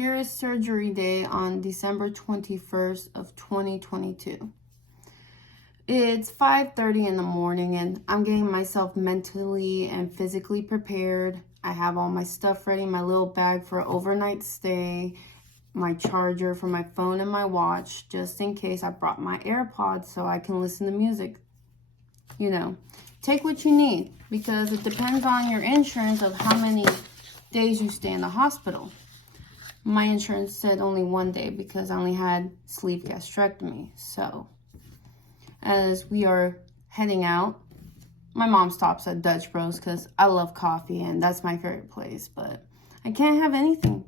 Here is surgery day on December 21st of 2022. It's 5:30 in the morning and I'm getting myself mentally and physically prepared. I have all my stuff ready, my little bag for an overnight stay, my charger for my phone and my watch, just in case. I brought my AirPods so I can listen to music. You know, take what you need because it depends on your insurance of how many days you stay in the hospital. My insurance said only 1 day because I only had sleeve gastrectomy. So as we are heading out, my mom stops at Dutch Bros because I love coffee and that's my favorite place, but I can't have anything.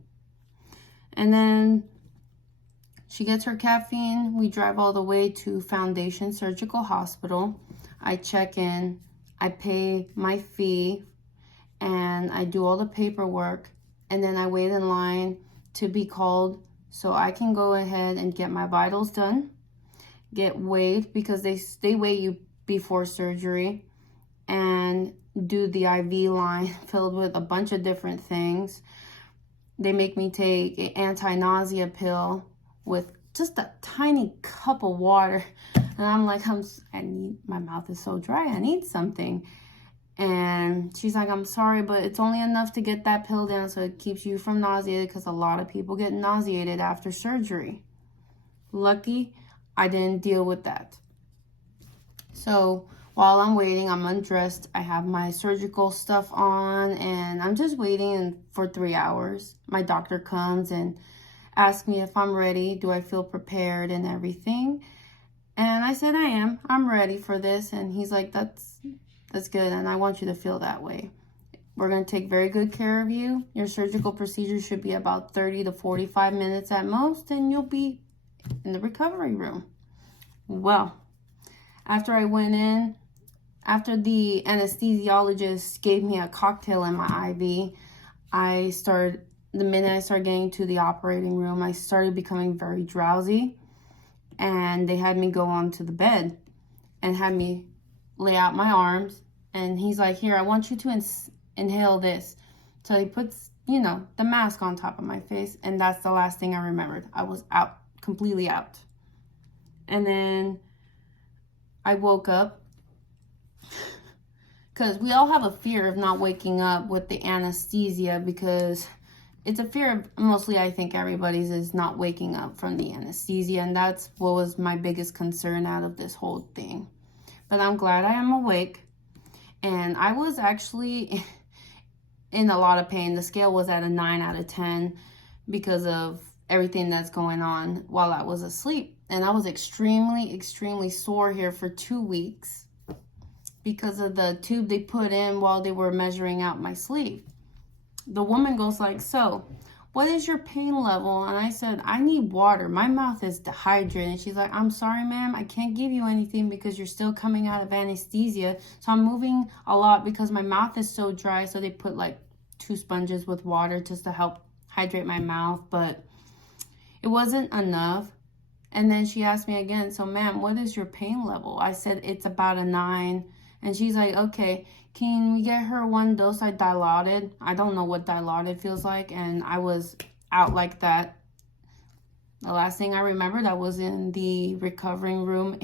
And then she gets her caffeine. We drive all the way to Foundation Surgical Hospital. I check in, I pay my fee, and I do all the paperwork, and then I wait in line to be called so I can go ahead and get my vitals done, get weighed because they weigh you before surgery, and do the IV line filled with a bunch of different things. They make me take an anti-nausea pill with just a tiny cup of water, and I'm like, my mouth is so dry, I need something. And she's like, I'm sorry, but it's only enough to get that pill down so it keeps you from nauseated because a lot of people get nauseated after surgery. Lucky, I didn't deal with that. So while I'm waiting, I'm undressed. I have my surgical stuff on and I'm just waiting for 3 hours. My doctor comes and asks me if I'm ready. Do I feel prepared and everything? And I said, I am. I'm ready for this. And he's like, that's good, and I want you to feel that way. We're going to take very good care of you. Your surgical procedure should be about 30 to 45 minutes at most, and you'll be in the recovery room. Well, after I went in, after the anesthesiologist gave me a cocktail in my IV, the minute I started getting to the operating room, I started becoming very drowsy, and they had me go onto the bed and had me lay out my arms, and he's like, here, I want you to inhale this. So he puts, the mask on top of my face, and that's the last thing I remembered. I was out, completely out. And then I woke up because we all have a fear of not waking up with the anesthesia, because it's a fear of, mostly I think everybody's, is not waking up from the anesthesia, and that's what was my biggest concern out of this whole thing. But I'm glad I am awake, and I was actually in a lot of pain. The scale was at a 9 out of 10 because of everything that's going on while I was asleep. And I was extremely, extremely sore here for 2 weeks because of the tube they put in while they were measuring out my sleeve. The woman goes like, so what is your pain level? And I said, I need water. My mouth is dehydrated. And she's like, I'm sorry, ma'am. I can't give you anything because you're still coming out of anesthesia. So I'm moving a lot because my mouth is so dry. So they put like 2 sponges with water just to help hydrate my mouth. But it wasn't enough. And then she asked me again, so ma'am, what is your pain level? I said, it's about a 9. And she's like, okay, can we get her 1 dose of Dilaudid? I don't know what Dilaudid feels like, and I was out like that. The last thing I remembered, I was in the recovering room,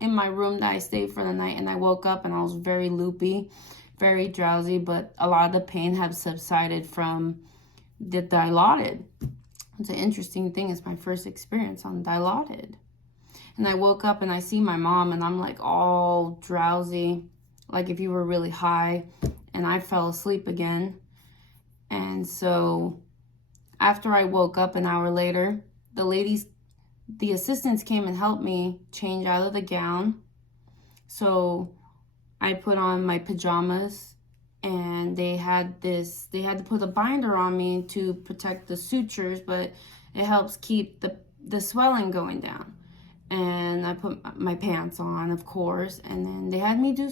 in my room that I stayed for the night, and I woke up and I was very loopy, very drowsy, but a lot of the pain had subsided from the Dilaudid. It's an interesting thing. It's my first experience on Dilaudid. And I woke up and I see my mom and I'm like all drowsy, like if you were really high, and I fell asleep again. And so after I woke up an hour later, the assistants came and helped me change out of the gown. So I put on my pajamas, and they had to put a binder on me to protect the sutures, but it helps keep the swelling going down. And I put my pants on, of course, and then they had me do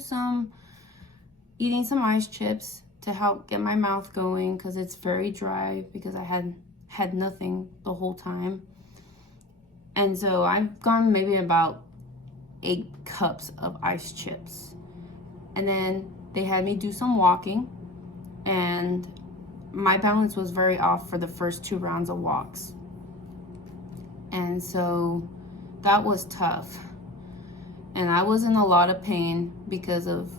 eating some ice chips to help get my mouth going because it's very dry because I had nothing the whole time. And so I've gone maybe about 8 cups of ice chips. And then they had me do some walking, and my balance was very off for the first 2 rounds of walks. And so that was tough. And I was in a lot of pain because of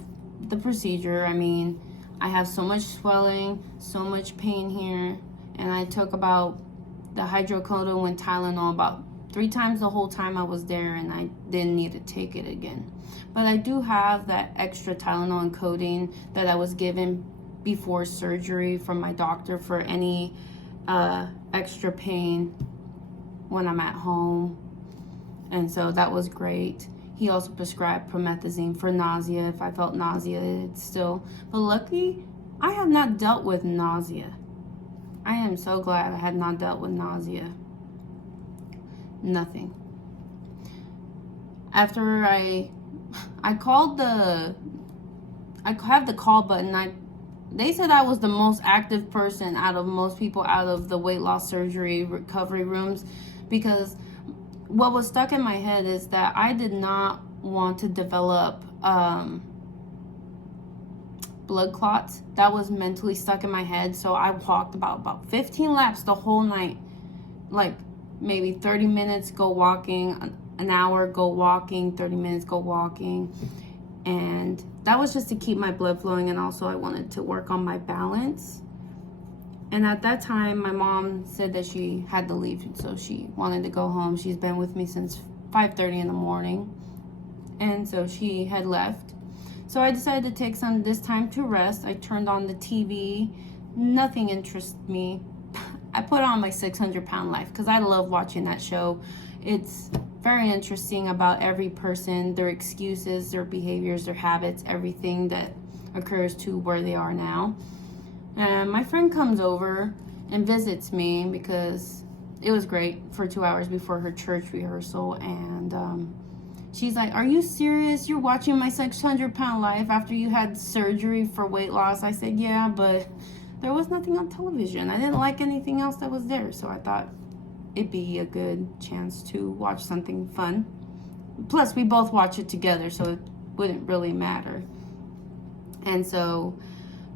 the procedure. I mean, I have so much swelling, so much pain here. And I took about the hydrocodone and Tylenol about 3 times the whole time I was there, and I didn't need to take it again. But I do have that extra Tylenol and codeine that I was given before surgery from my doctor for any extra pain when I'm at home. And so that was great. He also prescribed promethazine for nausea if I felt nauseated still. But luckily, I have not dealt with nausea. I am so glad I had not dealt with nausea. Nothing. After I called I have the call button. They said I was the most active person out of most people out of the weight loss surgery recovery rooms, because what was stuck in my head is that I did not want to develop blood clots. That was mentally stuck in my head. So I walked about 15 laps the whole night, like maybe 30 minutes go walking, an hour go walking, 30 minutes go walking. And that was just to keep my blood flowing, and also I wanted to work on my balance. And at that time, my mom said that she had to leave, so she wanted to go home. She's been with me since 5:30 in the morning, and so she had left. So I decided to take this time to rest. I turned on the TV. Nothing interests me. I put on my 600-Pound Life because I love watching that show. It's very interesting about every person, their excuses, their behaviors, their habits, everything that occurs to where they are now. And my friend comes over and visits me because it was great for 2 hours before her church rehearsal. And she's like, "Are you serious? You're watching my 600-Pound Life after you had surgery for weight loss?" I said, "Yeah, but there was nothing on television. I didn't like anything else that was there, so I thought it'd be a good chance to watch something fun. Plus, we both watch it together, so it wouldn't really matter." And so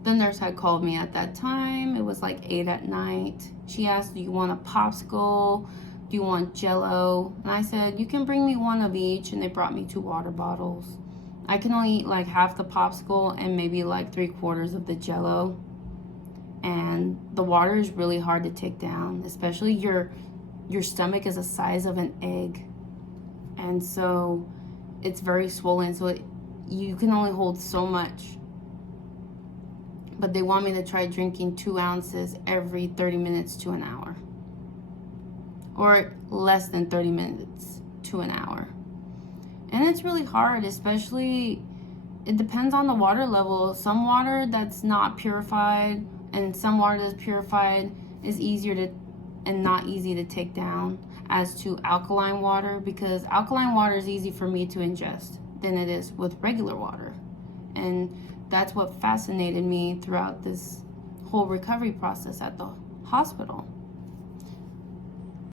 the nurse had called me at that time. It was like 8 at night. She asked, "Do you want a popsicle? Do you want Jell-O?" And I said, "You can bring me one of each." And they brought me 2 water bottles. I can only eat like half the popsicle and maybe like 3/4 of the Jell-O. And the water is really hard to take down, especially your stomach is the size of an egg. And so it's very swollen, so you can only hold so much. But they want me to try drinking 2 ounces every 30 minutes to an hour. Or less than 30 minutes to an hour. And it's really hard, especially, it depends on the water level. Some water that's not purified and some water that's purified is easier to and not easy to take down as to alkaline water, because alkaline water is easy for me to ingest than it is with regular water. And that's what fascinated me throughout this whole recovery process at the hospital.